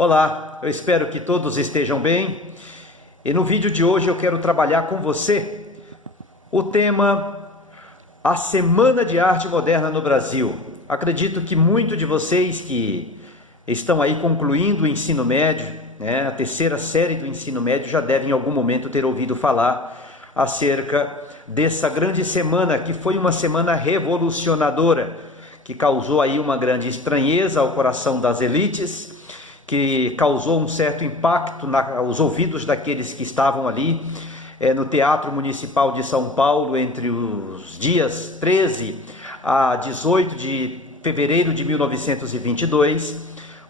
Olá, eu espero que todos estejam bem e no vídeo de hoje eu quero trabalhar com você o tema A Semana de Arte Moderna no Brasil. Acredito que muitos de vocês que estão aí concluindo o ensino médio, a terceira série do ensino médio, já devem em algum momento ter ouvido falar acerca dessa grande semana, que foi uma semana revolucionadora, que causou aí uma grande estranheza ao coração das elites, que causou um certo impacto aos ouvidos daqueles que estavam ali no Teatro Municipal de São Paulo entre os dias 13 a 18 de fevereiro de 1922,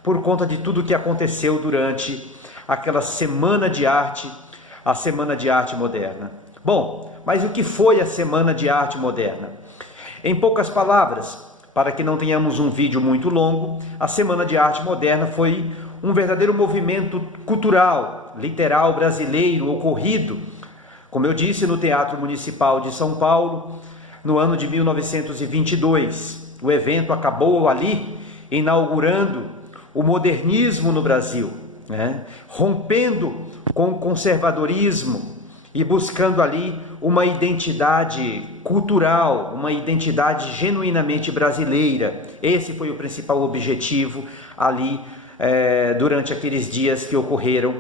por conta de tudo que aconteceu durante aquela Semana de Arte, a Semana de Arte Moderna. Bom, mas o que foi a Semana de Arte Moderna? Em poucas palavras, para que não tenhamos um vídeo muito longo, a Semana de Arte Moderna foi um verdadeiro movimento cultural, literal brasileiro ocorrido, como eu disse, no Teatro Municipal de São Paulo, no ano de 1922. O evento acabou ali inaugurando o modernismo no Brasil, rompendo com o conservadorismo e buscando ali uma identidade cultural, uma identidade genuinamente brasileira. Esse foi o principal objetivo ali durante aqueles dias que ocorreram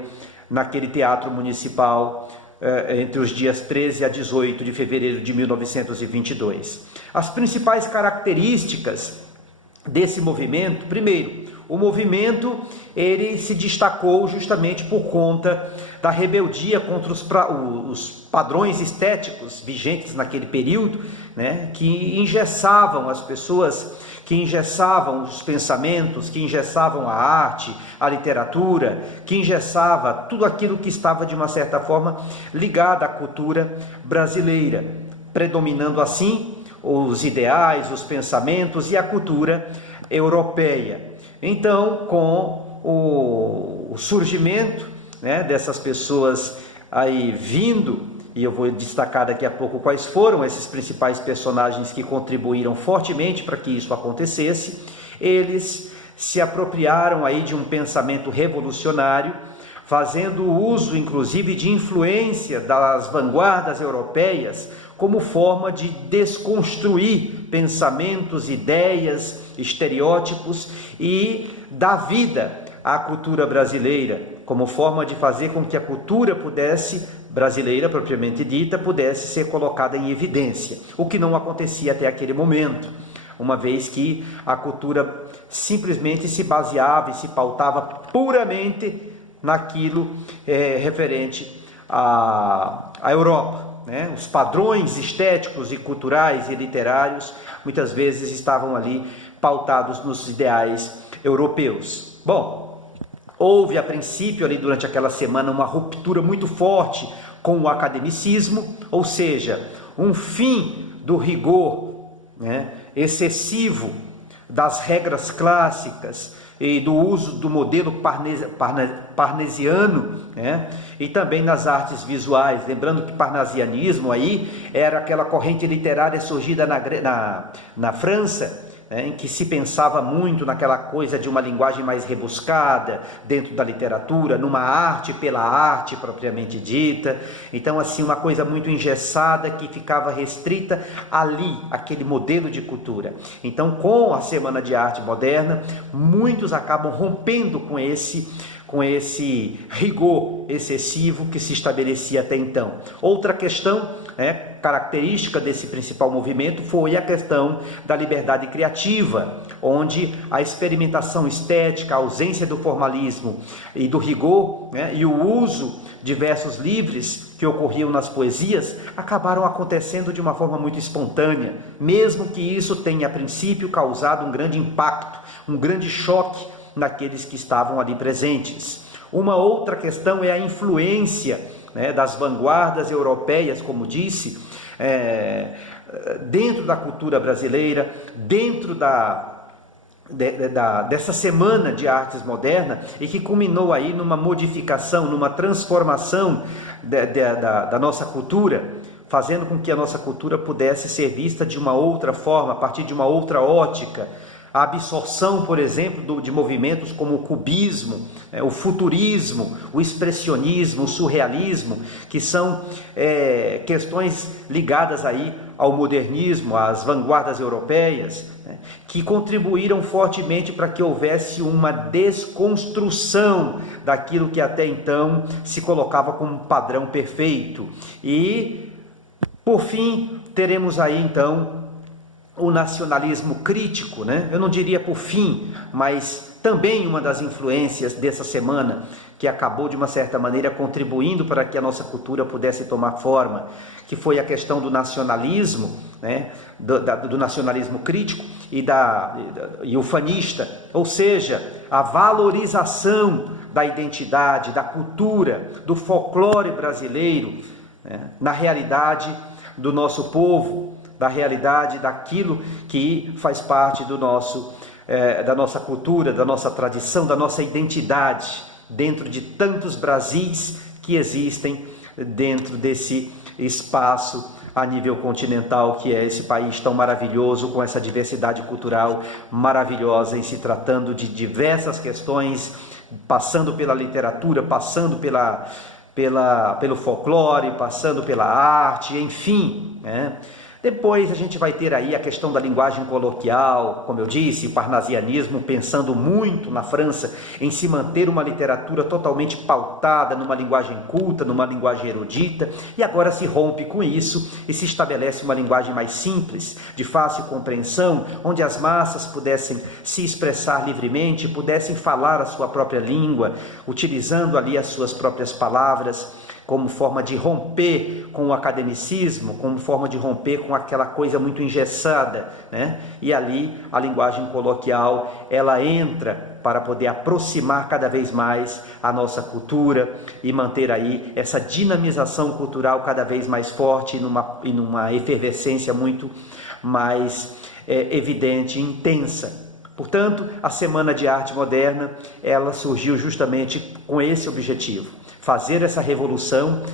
naquele Teatro Municipal entre os dias 13 a 18 de fevereiro de 1922. As principais características desse movimento: primeiro, o movimento ele se destacou justamente por conta da rebeldia contra os padrões estéticos vigentes naquele período, que engessavam as pessoas, que engessavam os pensamentos, que engessavam a arte, a literatura, que engessava tudo aquilo que estava de uma certa forma ligado à cultura brasileira, predominando assim os ideais, os pensamentos e a cultura europeia. Então, com o surgimento dessas pessoas aí vindo, e eu vou destacar daqui a pouco quais foram esses principais personagens que contribuíram fortemente para que isso acontecesse, eles se apropriaram aí de um pensamento revolucionário, fazendo uso inclusive de influência das vanguardas europeias como forma de desconstruir pensamentos, ideias, estereótipos e dar vida à cultura brasileira, como forma de fazer com que a cultura brasileira propriamente dita, pudesse ser colocada em evidência, o que não acontecia até aquele momento, uma vez que a cultura simplesmente se baseava e se pautava puramente naquilo referente à Europa. Os padrões estéticos e culturais e literários muitas vezes estavam ali pautados nos ideais europeus. Bom, houve a princípio ali durante aquela semana uma ruptura muito forte com o academicismo, ou seja, um fim do rigor excessivo das regras clássicas e do uso do modelo parnasiano, e também nas artes visuais. Lembrando que parnasianismo aí era aquela corrente literária surgida na França, em que se pensava muito naquela coisa de uma linguagem mais rebuscada dentro da literatura, numa arte pela arte propriamente dita. Então, assim, uma coisa muito engessada que ficava restrita ali, aquele modelo de cultura. Então, com a Semana de Arte Moderna, muitos acabam rompendo com esse rigor excessivo que se estabelecia até então. Outra questão característica desse principal movimento foi a questão da liberdade criativa, onde a experimentação estética, a ausência do formalismo e do rigor, e o uso de versos livres que ocorriam nas poesias acabaram acontecendo de uma forma muito espontânea, mesmo que isso tenha a princípio causado um grande impacto, um grande choque naqueles que estavam ali presentes. Uma outra questão é a influência das vanguardas europeias, como disse, dentro da cultura brasileira, dentro dessa Semana de Artes Moderna, e que culminou aí numa modificação, numa transformação da nossa cultura, fazendo com que a nossa cultura pudesse ser vista de uma outra forma, a partir de uma outra ótica, a absorção, por exemplo, de movimentos como o cubismo, o futurismo, o expressionismo, o surrealismo, que são questões ligadas aí ao modernismo, às vanguardas europeias, que contribuíram fortemente para que houvesse uma desconstrução daquilo que até então se colocava como um padrão perfeito. E, por fim, teremos aí então o nacionalismo crítico, Eu não diria por fim, mas também uma das influências dessa semana, que acabou de uma certa maneira contribuindo para que a nossa cultura pudesse tomar forma, que foi a questão do nacionalismo, do nacionalismo crítico e ufanista, ou seja, a valorização da identidade, da cultura, do folclore brasileiro, na realidade do nosso povo, da realidade daquilo que faz parte da nossa cultura, da nossa tradição, da nossa identidade, dentro de tantos Brasis que existem dentro desse espaço a nível continental, que é esse país tão maravilhoso, com essa diversidade cultural maravilhosa, em se tratando de diversas questões, passando pela literatura, passando pelo folclore, passando pela arte, enfim, Depois a gente vai ter aí a questão da linguagem coloquial, como eu disse, o parnasianismo, pensando muito na França em se manter uma literatura totalmente pautada numa linguagem culta, numa linguagem erudita, e agora se rompe com isso e se estabelece uma linguagem mais simples, de fácil compreensão, onde as massas pudessem se expressar livremente, pudessem falar a sua própria língua, utilizando ali as suas próprias palavras, como forma de romper com o academicismo, como forma de romper com aquela coisa muito engessada, E ali a linguagem coloquial, ela entra para poder aproximar cada vez mais a nossa cultura e manter aí essa dinamização cultural cada vez mais forte e numa efervescência muito mais evidente e intensa. Portanto, a Semana de Arte Moderna, ela surgiu justamente com esse objetivo: fazer essa revolução,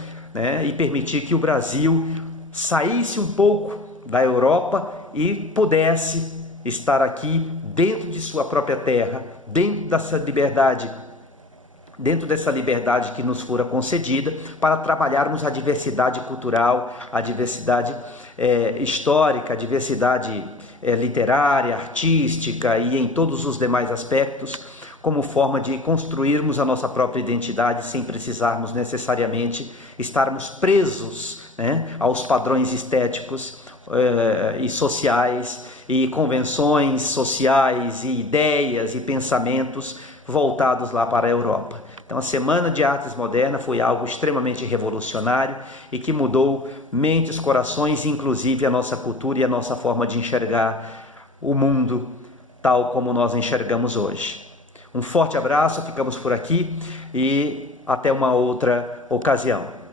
e permitir que o Brasil saísse um pouco da Europa e pudesse estar aqui dentro de sua própria terra, dentro dessa liberdade que nos fora concedida, para trabalharmos a diversidade cultural, a diversidade histórica, a diversidade literária, artística e em todos os demais aspectos, como forma de construirmos a nossa própria identidade sem precisarmos necessariamente estarmos presos, aos padrões estéticos e sociais e convenções sociais e ideias e pensamentos voltados lá para a Europa. Então a Semana de Artes Modernas foi algo extremamente revolucionário e que mudou mentes, corações e inclusive a nossa cultura e a nossa forma de enxergar o mundo tal como nós enxergamos hoje. Um forte abraço, ficamos por aqui e até uma outra ocasião.